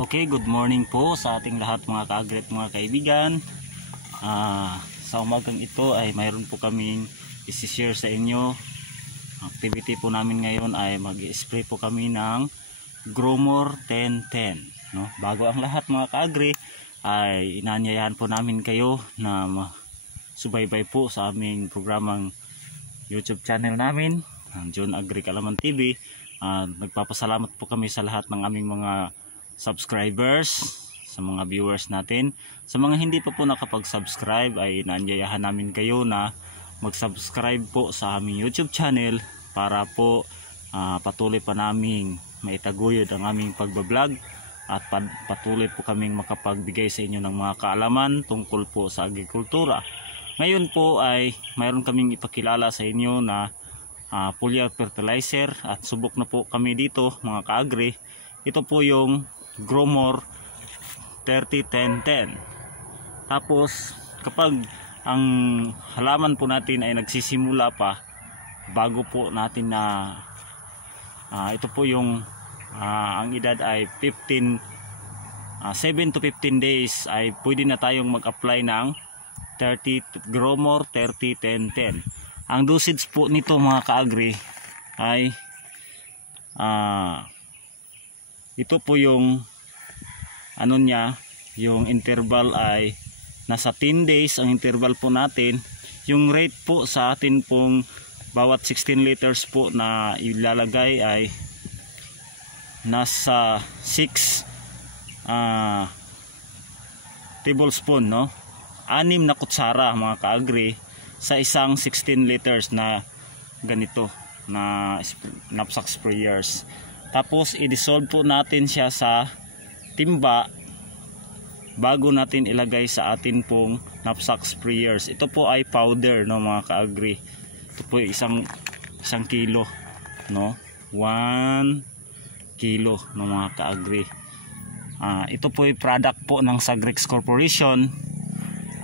Okay, good morning po sa ating lahat mga ka-agri at mga kaibigan. Sa umagang ito ay mayroon po kaming isi-share sa inyo. Activity po namin ngayon ay mag-spray po kami ng Gromor 1010. No? Bago ang lahat mga ka-agri ay inanyayahan po namin kayo na subaybay po sa aming programang YouTube channel namin, ang John Agri Kalaman TV. Nagpapasalamat po kami sa lahat ng aming mga subscribers, sa mga viewers natin. Sa mga hindi pa po nakapag-subscribe ay inaanyayahan namin kayo na mag-subscribe po sa aming YouTube channel para po patuloy pa naming maitaguyod ang aming pagbablog at patuloy po kaming makapagbigay sa inyo ng mga kaalaman tungkol po sa agrikultura. Ngayon po ay mayroon kaming ipakilala sa inyo na foliar fertilizer at subok na po kami dito mga ka-agri. Ito po yung Gromor 301010. Tapos kapag ang halaman po natin ay nagsisimula pa, bago po natin na ito po yung ang edad ay 7 to 15 days ay pwede na tayong mag-apply ng Gromor 301010. Ang dosage po nito mga ka-agri ay ito po yung ano niya, yung interval ay nasa 10 days ang interval po natin. Yung rate po sa atin pong bawat 16 liters po na ilalagay ay nasa 6 tablespoon, no? 6 na kutsara mga ka-agri sa isang 16 liters na ganito na knapsack sprayers. Tapos i-dissolve po natin siya sa timba bago natin ilagay sa atin pong knapsack sprayers. Ito po ay powder, no mga ka-agri. Ito po isang kilo, no? 1 kilo no mga ka-agri. Ito po ay product po ng Sagrex Corporation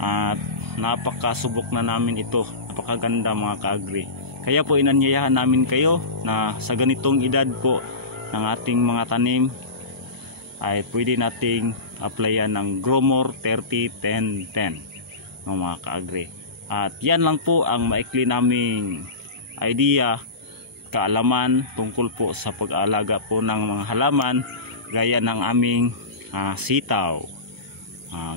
at napakasubok na namin ito. Napakaganda mga ka-agri. Kaya po inanyayahan namin kayo na sa ganitong edad po ng ating mga tanim ay pwede nating applyan ng Gromor 301010 ng mga ka-agri. At yan lang po ang maikli naming idea, kaalaman tungkol po sa pag-aalaga po ng mga halaman gaya ng aming sitaw.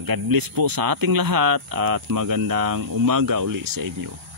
God bless po sa ating lahat at magandang umaga uli sa inyo.